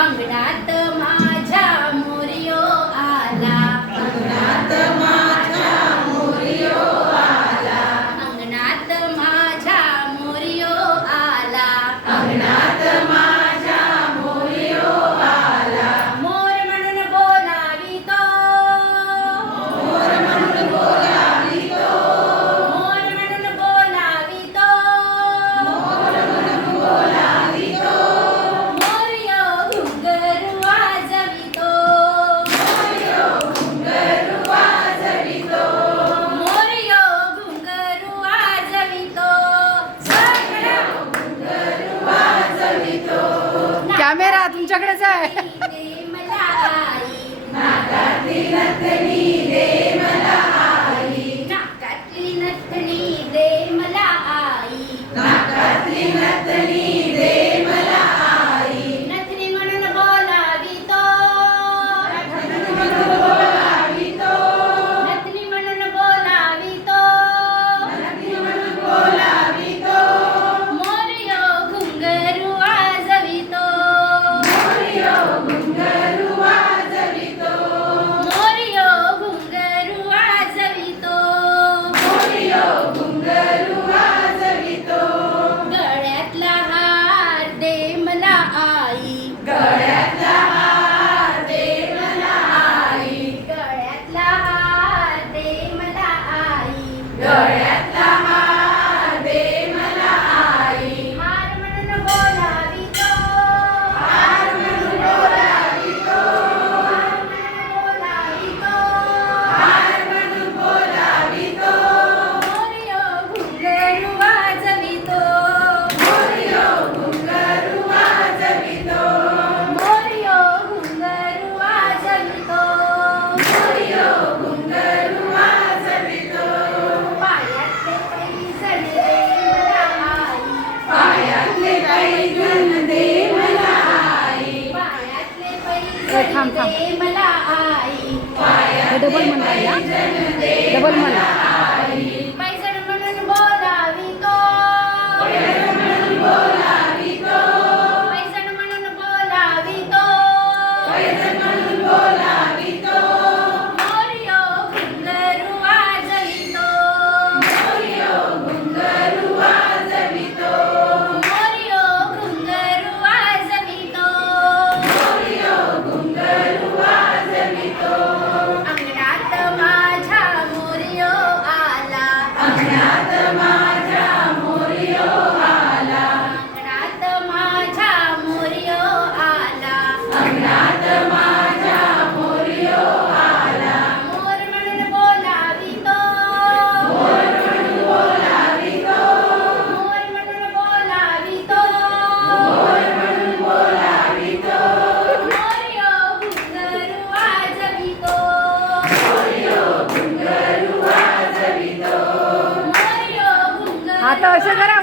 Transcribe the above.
अंगणात माझ्या मोरियो आला, अंगणात माझ्या मोरियो आला, अंगणात माझ्या मोरियो आला, अंगणात माझ्या मोरियो आला. मोर म्हणून बोलावितो, मोर म्हणून बोलावितो, मोर म्हणून बोलावितो, मोर म्हणून बोलावितो, मोरयो घुंगरू वाजवितो, मोरयो घुंगरू वाजवितो, मोरयो घुंगरू वाजवितो. घुंगरू वाजवितो. कॅमेरा तुमच्याकडेच आहे. दे मला आई, नाकातली नथनी दे मला आई, नाकातली नथणी दे मला आई, नाकातली नथनी दे मला आई. नथनी म्हणून बोलावितो, म्हणून बोलावितो, नथनी म्हणून बोलावितो, नथनी म्हणून बोलावितो, मोरयो घुंगरू वाजवितो, मोरयो घुंगरू वाजवितो, मोरयो घुंगरू वाजवितो. मोरयो घुंगरू वाजवितो. गळ्यातला हार दे मला आई, गळ्यातला हार दे मला आई, गळ्यातला हार दे मला आई, गळ्यातला हार दे मला आई. हार म्हणून बोलावितो, हार म्हणून बोलावितो, हार म्हणून बोलावितो, हार म्हणून बोलावितो, मोरयो घुंगरू वाजवितो, मोरयो घुंगरू वाजवितो, पायातले पैजण दे मला आई, पायातले पैजण दे मला आई, पायातले पैजण थांब, थांब. दे मला आई, डबल म्हणा या, डबल म्हणा. पैजण म्हणून बोलावितो, पैजण म्हणून बोलावितो, पैजण म्हणून बोलावितो, पैजण म्हणून बोलावितो, मोरयो घुंगरू वाजवितो, मोरयो घुंगरू वाजवितो, मोरयो घुंगरू वाजवितो. मोरयो घुंगरू वाजवितो. अंगणात माझ्या मोरयो आला, अंगणात माझ्या मोरयो आला, अंगणात माझ्या मोरयो आला, अंगणात माझ्या मोरयो आला. मोर म्हणून बोलावितो, मोर म्हणून बोलावितो, मोर म्हणून बोलावितो, मोर म्हणून बोलावितो, मोरयो घुंगरू वाजवितो, मोरयो घुंगरू वाजवितो. मोरयो घुंगरू आता असं करा